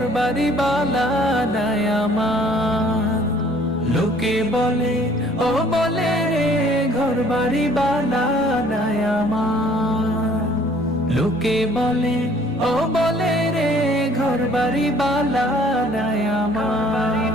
ঘর বাড়ি বালা নাই আমার। লোকে বলে ও বলে রে ঘর বাড়ি বালা নাই আমার। লোকে বলে ও বলে রে ঘর বাড়ি বালা নাই আমার।